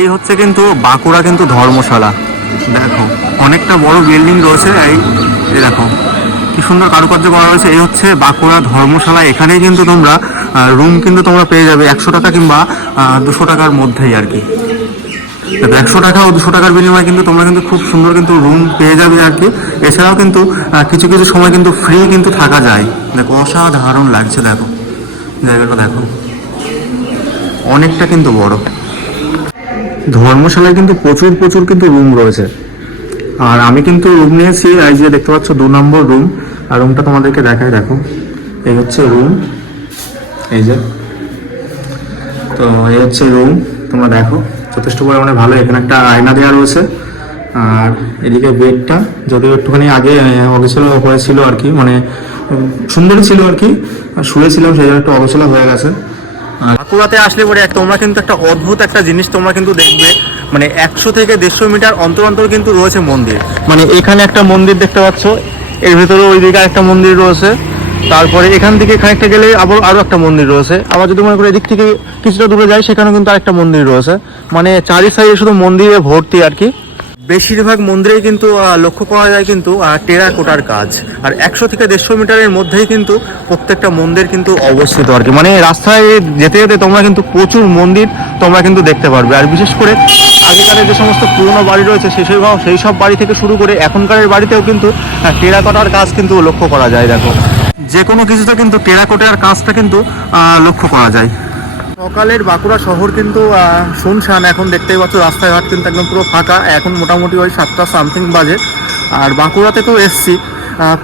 এই হচ্ছে কিন্তু বাঁকুড়া কিন্তু ধর্মশালা। দেখো, অনেকটা বড় বিল্ডিং রয়েছে, এই দেখো, কি সুন্দর কারুকার্য করা রয়েছে এই হচ্ছে বাঁকুড়া ধর্মশালা, এখানেই কিন্তু তোমরা রুম কিন্তু তোমরা পেয়ে যাবে একশো টাকা কিংবা দুশো টাকার মধ্যেই আর কি। একশো টাকা ও দুশো টাকার বিনিময়ে কিন্তু তোমরা কিন্তু খুব সুন্দর কিন্তু রুম পেয়ে যাবে আর কি। এছাড়াও কিন্তু কিছু কিছু সময় কিন্তু ফ্রি কিন্তু থাকা যায়। দেখো, অসাধারণ লাগছে, দেখো। জায়গাটা দেখো। অনেকটা কিন্তু বড়। ধর্মশালায় কিন্তু প্রচুর প্রচুর কিন্তু রুম রয়েছে। আর আমি কিন্তু রুম নিয়েছি, এই যে দেখতে পাচ্ছ, দু নম্বর রুম আর রুমটা তোমাদেরকে দেখায়, দেখো। এই হচ্ছে রুম এই যে। তো এই হচ্ছে রুম তোমরা দেখো, যথেষ্ট পরিমাণে ভালো। এখানে একটা আয়না দেওয়া রয়েছে। আর এদিকে বেডটা যদিও একটুখানি আগে অগোছালো হয়েছিল আর কি মানে সুন্দরই ছিল আর কি শুয়েছিলাম, সেই জন্য একটু অগোছালো হয়ে গেছে। বাঁকুড়াতে আসলে পরে তোমরা কিন্তু একটা অদ্ভুত একটা জিনিস তোমরা কিন্তু দেখবে। মানে একশো থেকে দেড়শো মিটার অন্তর অন্তর কিন্তু রয়েছে মন্দির। মানে এখানে একটা মন্দির দেখতে পাচ্ছ, এর ভেতরে ওই দিকে একটা মন্দির রয়েছে। তারপরে এখান থেকে খানিকটা গেলে আবার আরও একটা মন্দির রয়েছে। আবার যদি মনে করো এদিক থেকে কিছুটা দূরে যাই সেখানে কিন্তু আরেকটা মন্দির রয়েছে। মানে চারি সাইডে শুধু মন্দিরে ভর্তি আর কি। বেশিরভাগ মন্দিরেই কিন্তু লক্ষ্য করা যায় কিন্তু টেরাকোটার কাজ। আর একশো থেকে দেড়শো মিটারের মধ্যেই কিন্তু প্রত্যেকটা মন্দির কিন্তু অবস্থিত আর কি। মানে রাস্তায় যেতে যেতে তোমরা কিন্তু প্রচুর মন্দির তোমরা কিন্তু দেখতে পারবে। আর বিশেষ করে আগেকারের যে সমস্ত পুরনো বাড়ি রয়েছে সেই সব সেই সব বাড়ি থেকে শুরু করে এখনকারের বাড়িতেও কিন্তু টেরাকোটার কাজ কিন্তু লক্ষ্য করা যায়, দেখো। যে কোনো কিছুতে কিন্তু টেরাকোটার কাজটা কিন্তু লক্ষ্য করা যায়। সকালের বাঁকুড়া শহর কিন্তু শুনশান। এখন দেখতেই পাচ্ছ রাস্তাঘাট কিন্তু একদম পুরো ফাঁকা। এখন মোটামুটি ওই সাতটা সামথিং বাজে। আর বাঁকুড়াতে তো এসছি।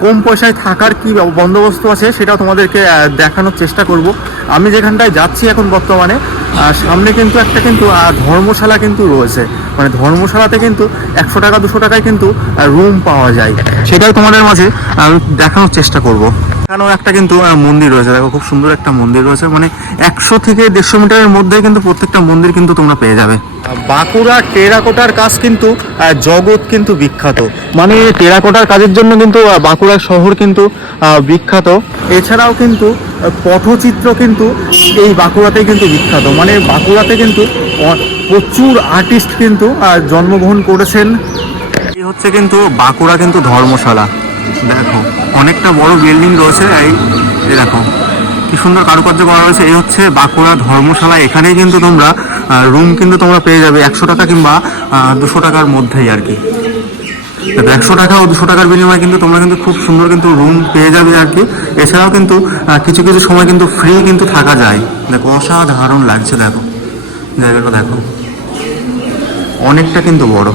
কম পয়সায় থাকার কি বন্দোবস্ত আছে সেটাও তোমাদেরকে দেখানোর চেষ্টা করব। আমি যেখানটায় যাচ্ছি এখন বর্তমানে সামনে কিন্তু একটা কিন্তু ধর্মশালা কিন্তু রয়েছে। মানে ধর্মশালাতে কিন্তু একশো টাকা, দুশো টাকায় কিন্তু রুম পাওয়া যায়। সেটাই তোমাদের মাঝে দেখানোর চেষ্টা করব। এখানেও একটা কিন্তু মন্দির রয়েছে। দেখো খুব সুন্দর একটা মন্দির রয়েছে। মানে একশো থেকে দেড়শো মিটারের মধ্যে কিন্তু প্রত্যেকটা মন্দির কিন্তু তোমরা পেয়ে যাবে। বাঁকুড়া টেরাকোটার কাজ কিন্তু জগৎ কিন্তু বিখ্যাত। মানে টেরাকোটার কাজের জন্য কিন্তু বাঁকুড়া শহর কিন্তু বিখ্যাত। এছাড়াও কিন্তু পটচিত্র কিন্তু এই বাঁকুড়াতেই কিন্তু বিখ্যাত। মানে বাঁকুড়াতে কিন্তু প্রচুর আর্টিস্ট কিন্তু জন্মগ্রহণ করেছেন। এই হচ্ছে কিন্তু বাঁকুড়া কিন্তু ধর্মশালা। দেখো অনেকটা বড় বিল্ডিং রয়েছে এই দেখো। কি সুন্দর কারুকার্য করা রয়েছে এই হচ্ছে বাঁকুড়া ধর্মশালা। এখানেই কিন্তু তোমরা রুম কিন্তু তোমরা পেয়ে যাবে একশো টাকা কিংবা দুশো টাকার মধ্যেই আর কি। একশো টাকা ও দুশো টাকার বিনিময়ে কিন্তু তোমরা কিন্তু খুব সুন্দর কিন্তু রুম পেয়ে যাবে আর কি। এছাড়াও কিন্তু কিছু কিছু সময় কিন্তু ফ্রি কিন্তু থাকা যায়। দেখো, অসাধারণ লাগছে, দেখো। জায়গাটা দেখো। অনেকটা কিন্তু বড়।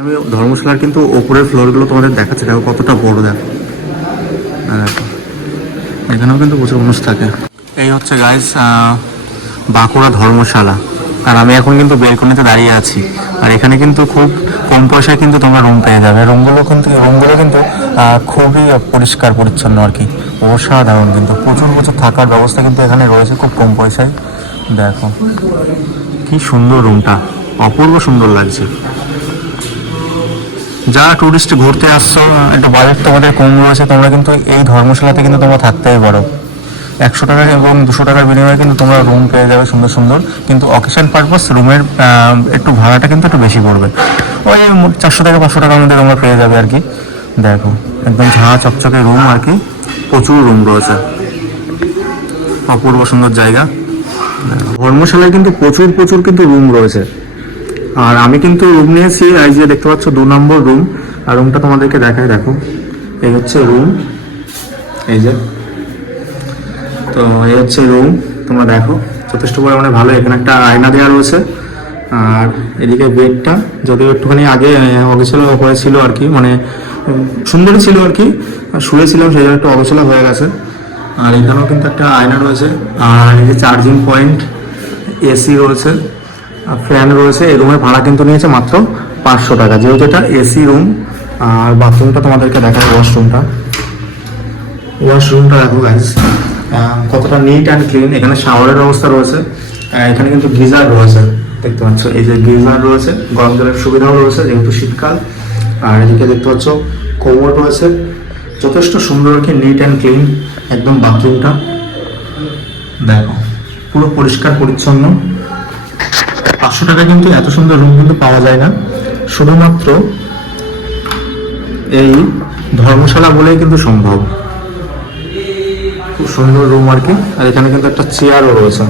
আমি ধর্মশালার কিন্তু ওপরের ফ্লোরগুলো তোমাদের দেখাচ্ছি, দেখো কতটা বড়, দেখো। এখানেও কিন্তু প্রচুর মানুষ থাকে। এই হচ্ছে গাইস বাঁকুড়া ধর্মশালা। আর আমি এখন কিন্তু বেলকনিতে দাঁড়িয়ে আছি। আর এখানে কিন্তু খুব কম পয়সায় কিন্তু তোমরা রুম পেয়ে যাবে। রুমগুলো কিন্তু রুমগুলো কিন্তু খুবই পরিষ্কার, পরিচ্ছন্ন আর কি। অসাধারণ কিন্তু। প্রচুর প্রচুর থাকার ব্যবস্থা কিন্তু এখানে রয়েছে খুব কম পয়সায়। দেখো। কি সুন্দর রুমটা অপূর্ব সুন্দর লাগছে। যারা টুরিস্ট ঘুরতে আসছো, একটু বাজেট তোমাদের কম রয়েছে, তোমরা কিন্তু এই ধর্মশালাতে কিন্তু তোমরা থাকতেই পারো। একশো টাকা এবং দুশো টাকার বিনিময়ে কিন্তু তোমরা রুম পেয়ে যাবে সুন্দর সুন্দর। কিন্তু অকেশন পারপাস রুমের একটু ভাড়াটা কিন্তু একটু বেশি পড়বে। ওই চারশো থেকে পাঁচশো টাকার মধ্যে তোমরা পেয়ে যাবে আর কি। দেখো, একদম ঝাঁ চকচকে রুম আর কি, প্রচুর রুম রয়েছে। অপূর্ব সুন্দর জায়গা। ধর্মশালায় কিন্তু প্রচুর প্রচুর কিন্তু রুম রয়েছে। আর আমি কিন্তু রুম নিয়েছি এই যে দেখতে পাচ্ছ দু নম্বর রুম আর রুমটা তোমাদেরকে দেখায়, দেখো। এই হচ্ছে রুম এই যে। তো এই হচ্ছে রুম তোমরা দেখো। যথেষ্ট পরিমাণে ভালো, এখানে একটা আয়না দেওয়া রয়েছে। আর এদিকে বেডটা যদিও একটুখানি আগে অগোছালো হয়েছিল আর কি মানে সুন্দরই ছিল আর কি শুয়েছিলাম, সেই জন্য একটু অগোছালো হয়ে গেছে। আর এখানেও কিন্তু একটা আয়না রয়েছে। আর এই যে চার্জিং পয়েন্ট এসি রয়েছে। ফ্যান রয়েছে, এই রুমের ভাড়া কিন্তু নিয়েছে মাত্র পাঁচশো টাকা। যেহেতু এটা এসি রুম, আর বাথরুমটা তোমাদেরকে দেখায় ওয়াশরুমটা। ওয়াশরুমটা দেখো গাইজ কতটা নিট অ্যান্ড ক্লিন এখানে শাওয়ারের ব্যবস্থা রয়েছে এখানে কিন্তু গিজার রয়েছে, দেখতে পাচ্ছ। এই যে গিজার রয়েছে, গরম জলের সুবিধাও রয়েছে, যেহেতু শীতকাল। আর এদিকে দেখতে পাচ্ছ, কোমর রয়েছে, যথেষ্ট সুন্দর কি নিট অ্যান্ড ক্লিন একদম বাথরুমটা দেখো, পুরো পরিষ্কার, পরিচ্ছন্ন। পাঁচশো টাকা কিন্তু এত সুন্দর রুম কিন্তু পাওয়া যায় না। শুধুমাত্র এই ধর্মশালা বলেই কিন্তু সম্ভব। খুব সুন্দর রুম আর কি। আর এখানে কিন্তু একটা চেয়ারও রয়েছে।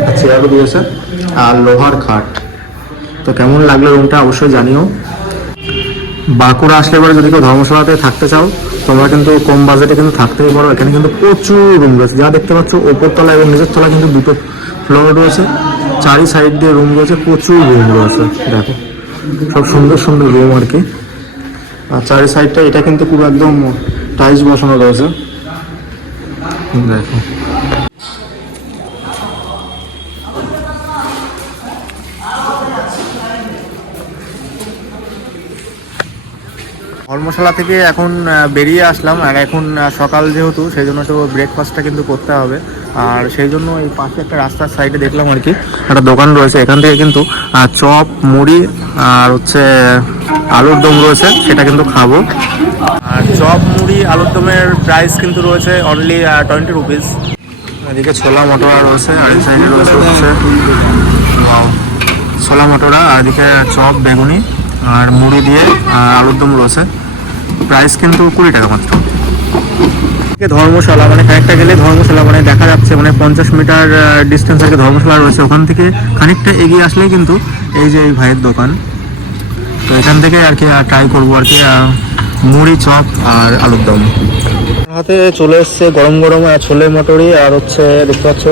একটা চেয়ারও দিয়েছে আর লোহার খাট। তো কেমন লাগল রুমটা অবশ্যই জানিও। বাঁকুড়া আসলে পরে যদি কেউ ধর্মশালাতে থাকতে চাও, তোমরা কিন্তু কম বাজেটে কিন্তু থাকতেই পারো। এখানে কিন্তু প্রচুর রুম রয়েছে। যা দেখতে পাচ্ছ ওপর তলা এবং নিচের তলা কিন্তু দুটো ফ্লোর রয়েছে। চারি সাইড দিয়ে রুম রয়েছে, প্রচুর রুম রয়েছে, দেখো। সব সুন্দর সুন্দর রুম আর কি। আর চারি সাইডটা এটা কিন্তু পুরো একদম টাইলস বসানো রয়েছে। দেখো। ধর্মশালা থেকে এখন বেরিয়ে আসলাম, আর এখন সকাল যেহেতু, সেই জন্য তো ব্রেকফাস্টটা কিন্তু করতে হবে। আর সেই জন্য এই পাশে একটা রাস্তার সাইডে দেখলাম আর কি, একটা দোকান রয়েছে। এখান থেকে কিন্তু চপ, মুড়ি আর হচ্ছে আলুর দম রয়েছে, সেটা কিন্তু খাব। আর চপ, মুড়ি, আলুর দমের প্রাইস কিন্তু রয়েছে অনলি টোয়েন্টি রুপিস এদিকে ছোলা মটরা রয়েছে, আর এই সাইডে রয়েছে ছোলা মটোরা, আর এদিকে চপ, বেগুনি, আর মুড়ি দিয়ে আলুর দম রয়েছে। প্রাইস কিন্তু কুড়ি টাকা মাত্র। ধর্মশালা মানে খানিকটা গেলে ধর্মশালা মানে দেখা যাচ্ছে মানে পঞ্চাশ মিটার ডিস্টেন্স আর কি ধর্মশালা রয়েছে। ওখান থেকে খানিকটা এগিয়ে আসলেই কিন্তু এই যে এই ভাইয়ের দোকান। তো এখান থেকে আর কি ট্রাই করব আর কি আহ, মুড়ি চপ আর আলুর দম। হাতে চলে এসছে গরম গরম ছোলে মটরি আর হচ্ছে দেখতে পাচ্ছ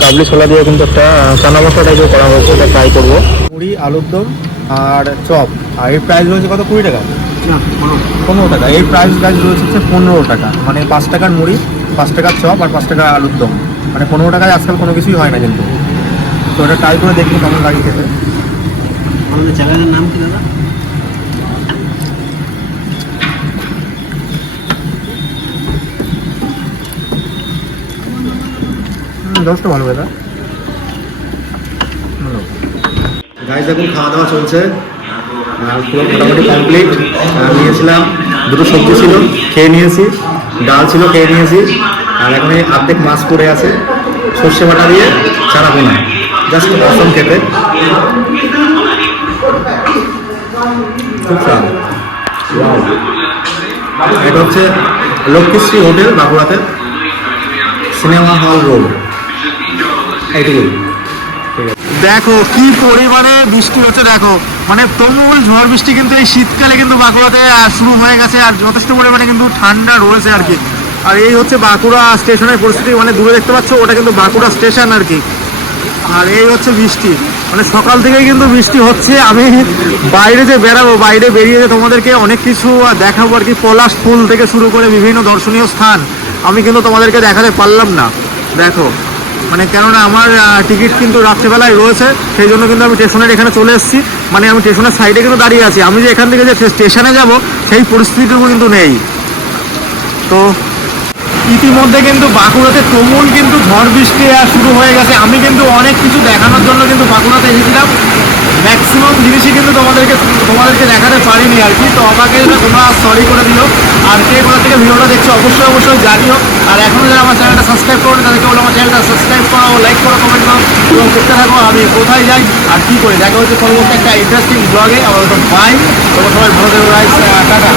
কাবলি ছোলা দিয়ে কিন্তু একটা চানা মশলা টাইপের করা হয়েছে এটা ট্রাই করব। মুড়ি আলুর দম আর চপ। আর এর প্রাইস রয়েছে কত? কুড়ি টাকা। পনেরো টাকা। এই প্রাইস প্রাইস রয়েছে হচ্ছে পনেরো টাকা। মানে পাঁচ টাকার মুড়ি পাঁচ টাকার চপ আর পাঁচ টাকার আলুর দম। মানে পনেরো টাকায় আজকাল কোনো কিছুই হয় না কিন্তু। তো এটা ট্রাই করে দেখি কেমন লাগে খেতে। আমাদের জায়গাটার নাম কি দাদা? দশটা ভালো দাদা গাইজ এখন খাওয়া দাওয়া চলছে। পুরো মোটামুটি কমপ্লিট নিয়েছিলাম। দুটো সবজি ছিল, খেয়ে নিয়েছি। ডাল ছিল, খেয়ে নিয়েছি। আর এখন এই অর্ধেক মাছ পড়ে আছে। সর্ষে বাটা দিয়ে চারা বোনা। জাস্ট অসম খেতে। স্বাদ এটা হচ্ছে Lakshmishree hotel বাঁকুড়াতে। Cinema hall road. এইটুকুই। দেখো, কি পরিমাণে বৃষ্টি হচ্ছে, দেখো। মানে তুমুল ঝড় বৃষ্টি কিন্তু এই শীতকালে কিন্তু বাঁকুড়াতে শুরু হয়ে গেছে আর যথেষ্ট পরিমাণে কিন্তু ঠান্ডা রয়েছে আর কি। আর এই হচ্ছে বাঁকুড়া স্টেশনের পরিস্থিতি মানে দূরে দেখতে পাচ্ছ, ওটা কিন্তু বাঁকুড়া স্টেশন আর কি। আর এই হচ্ছে বৃষ্টি। মানে সকাল থেকেই কিন্তু বৃষ্টি হচ্ছে। আমি বাইরে যে বেরাবো বাইরে বেরিয়ে যে তোমাদেরকে অনেক কিছু দেখাবো আর কি, পলাশ ফুল থেকে শুরু করে বিভিন্ন দর্শনীয় স্থান, আমি কিন্তু তোমাদেরকে দেখাতে পারলাম না। দেখো। মানে কেননা আমার টিকিট কিন্তু রাত্রেবেলায় রয়েছে, সেই জন্য কিন্তু আমি স্টেশনের এখানে চলে এসেছি। মানে আমি স্টেশনের সাইডে কিন্তু দাঁড়িয়ে আছি। আমি যে এখান থেকে যে স্টেশনে যাব, সেই পরিস্থিতিটুকু কিন্তু নেই। তো ইতিমধ্যে কিন্তু বাঁকুড়াতে তুমুল কিন্তু ঝড় বৃষ্টি শুরু হয়ে গেছে। আমি কিন্তু অনেক কিছু দেখানোর জন্য কিন্তু বাঁকুড়াতে এসেছিলাম। ম্যাক্সিমাম জিনিসই কিন্তু তোমাদেরকে তোমাদেরকে দেখাতে পারিনি আর কি। তো আমাকে তোমরা সরি করে দিও আর কে কোথা থেকে ভিডিওটা দেখছ, অবশ্যই অবশ্যই জানিও। আর এখনও যারা আমার চ্যানেলটা সাবস্ক্রাইব করো তাদেরকে বলো আমার চ্যানেলটা সাবস্ক্রাইব করো লাইক করো কমেন্ট করো এবং করতে থাকো আমি কোথায় যাই আর কী করি। দেখা হচ্ছে পরবর্তী একটা ইন্টারেস্টিং ব্লগে আমার তো বাই তোমার সবাই ভালো থাকবে টাটা।